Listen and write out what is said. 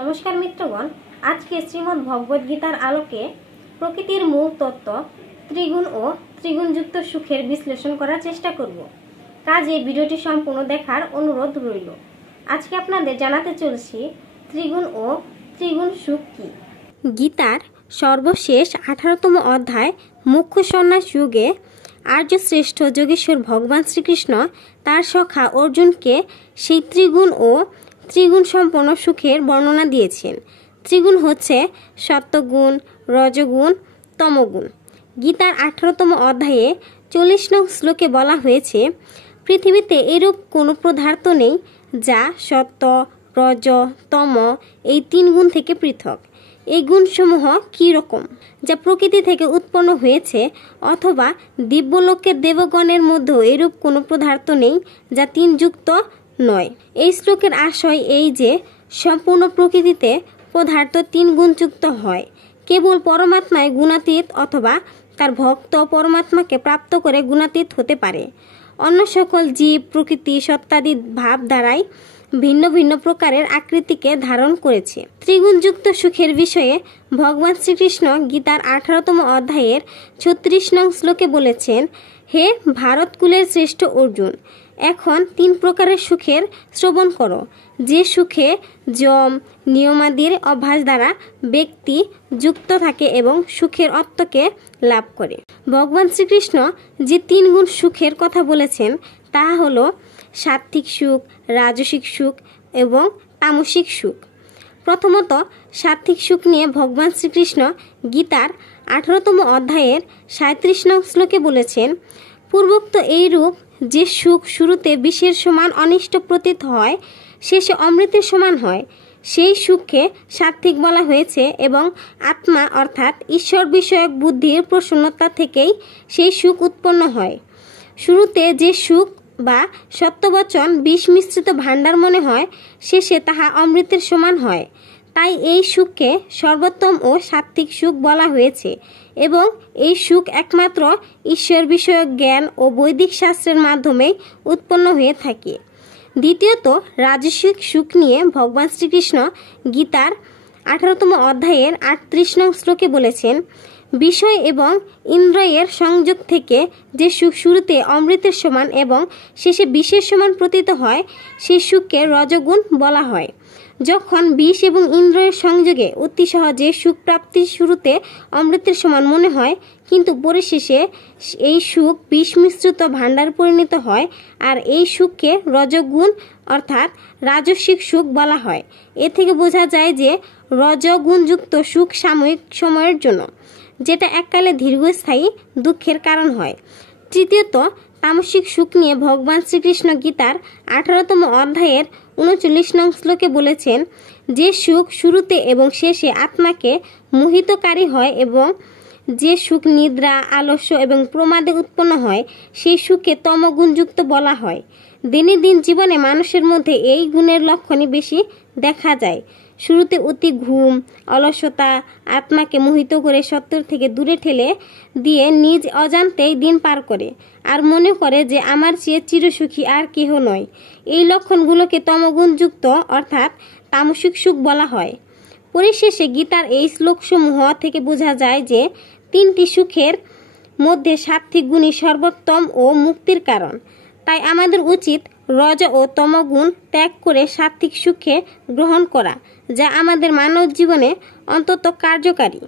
নমস্কার মিত্রগণ, আজকে শ্রীমদ্ ভগবদ গীতার আলোকে প্রকৃতির মূল তত্ত্ব ত্রিগুণ ও ত্রিগুণযুক্ত সুখের বিশ্লেষণ করার চেষ্টা করব। কাজে ভিডিওটি সম্পূর্ণ দেখার অনুরোধ রইল। আজকে আপনাদের জানাতে চলছি ত্রিগুণ ও ত্রিগুণ সুখ কি। গীতার সর্বশেষ 18তম অধ্যায় মুখ্য সন্ন্যাস যুগে আর্যশ্রেষ্ঠ যোগেশ্বর ভগবান শ্রীকৃষ্ণ তার সখা অর্জুনকে সেই ত্রিগুণ ও ত্রিগুণ সম্পন্ন সুখের বর্ণনা দিয়েছেন। ত্রিগুণ হচ্ছে সত্ত্বগুণ, রজগুণ, তমগুণ। গীতার 18তম অধ্যায়ে 40 নং শ্লোকে বলা হয়েছে, পৃথিবীতে এরূপ কোনো পদার্থ নেই যা সত্ত্ব, রজ, তম এই 3 গুণ থেকে পৃথক। এই গুণসমূহ কী রকম? যা প্রকৃতি থেকে উৎপন্ন হয়েছে, অথবা দিব্যলোকের দেবগণের মধ্যেও এরূপ কোনো পদার্থ নেই যা 3 যুক্ত নয়। এই শ্লোকের আশয় এই যে সম্পূর্ণ প্রকৃতিতে পদার্থ 3 গুণযুক্ত হয়। কেবল পরমাত্মায় গুণাতীত অথবা তার ভক্ত পরমাত্মাকে প্রাপ্ত করে গুণাতীত হতে পারে। অন্য সকল জীব, প্রকৃতি, সত্তাদি ভাব দ্বারাই ভিন্ন ভিন্ন প্রকারের আকৃতিকে ধারণ করেছে। ত্রিগুণযুক্ত সুখের বিষয়ে ভগবান শ্রীকৃষ্ণ গীতার 18তম অধ্যায়ের 36 নং শ্লোকে বলেছেন, হে ভারতকুলের শ্রেষ্ঠ অর্জুন, এখন 3 প্রকারের সুখের শ্রবণ করো, যে সুখে যম নিয়মাদির অভ্যাস দ্বারা ব্যক্তি যুক্ত থাকে এবং সুখের অর্থকে লাভ করে। ভগবান শ্রীকৃষ্ণ যে 3 গুণ সুখের কথা বলেছেন তা হলো সাত্ত্বিক সুখ, রাজসিক সুখ এবং তামসিক সুখ। প্রথমত সাত্ত্বিক সুখ নিয়ে ভগবান শ্রীকৃষ্ণ গীতার 18তম অধ্যায়ের 37 নং শ্লোকে বলেছেন, পূর্বোক্ত এইরূপ যে সুখ শুরুতে বিষের সমান অনিষ্ট প্রতীত হয়, শেষে অমৃতের সমান হয়, সেই সুখকে সাত্ত্বিক বলা হয়েছে এবং আত্মা অর্থাৎ ঈশ্বর বিষয়ক বুদ্ধির প্রসন্নতা থেকেই সেই সুখ উৎপন্ন হয়। শুরুতে যে সুখ বা সত্যবচন বিষ মিশ্রিত ভাণ্ডার মনে হয়, শেষে তাহা অমৃতের সমান হয়। তাই এই সুখকে সর্বোত্তম ও সাত্ত্বিক সুখ বলা হয়েছে এবং এই সুখ একমাত্র ঈশ্বর বিষয়ক জ্ঞান ও বৈদিক শাস্ত্রের মাধ্যমেই উৎপন্ন হয়ে থাকে। দ্বিতীয়ত রাজসিক সুখ নিয়ে ভগবান শ্রীকৃষ্ণ গীতার 18তম অধ্যায়ের 38 নং শ্লোকে বলেছেন, বিষয় এবং ইন্দ্রিয়ের সংযোগ থেকে যে সুখ শুরুতে অমৃতের সমান এবং শেষে বিষের সমান প্রতীত হয়, সেই সুখকে রজগুণ বলা হয়। যখন বিষ এবং ইন্দ্রিয়ের সংযোগে অতি সহজে সুখ প্রাপ্তি শুরুতে অমৃতের সমান মনে হয়, কিন্তু পরিশেষে এই সুখ বিষ মিশ্রিত ভাণ্ডার পরিণত হয়, আর এই সুখকে রজগুণ অর্থাৎ রাজসিক সুখ বলা হয়। এ থেকে বোঝা যায় যে রজগুণযুক্ত সুখ সাময়িক সময়ের জন্য, যেটা এককালে দীর্ঘস্থায়ী দুঃখের কারণ হয়। তৃতীয়ত তামসিক সুখ নিয়ে ভগবান শ্রীকৃষ্ণ গীতার 18তম অধ্যায়ের 39 নং শ্লোকে বলেছেন, যে সুখ শুরুতে এবং শেষে আত্মাকে মোহিতকারী হয় এবং যে সুখ নিদ্রা, আলস্য এবং প্রমাদে উৎপন্ন হয়, সেই সুখকে তমগুণযুক্ত বলা হয়। দিন জীবনে মানুষের মধ্যে এই গুণের লক্ষণই বেশি দেখা যায়। শুরুতে অতি ঘুম, অলসতা আত্মাকে মোহিত করে সত্যের থেকে দূরে ঠেলে দিয়ে নিজ অজান্তেই দিন পার করে আর মনে করে যে আমার চেয়ে চিরসুখী আর কেহ নয়। এই লক্ষণগুলোকে তমগুণযুক্ত অর্থাৎ তামসিক সুখ বলা হয়। পরিশেষে গীতার এই শ্লোকসমূহ থেকে বোঝা যায় যে 3টি সুখের মধ্যে সাত্ত্বিক গুণই সর্বোত্তম ও মুক্তির কারণ। তাই আমাদের উচিত রজ ও তমগুণ ত্যাগ করে সাত্ত্বিক সুখে গ্রহণ করা, যা আমাদের মানব জীবনে অত্যন্ত কার্যকারী।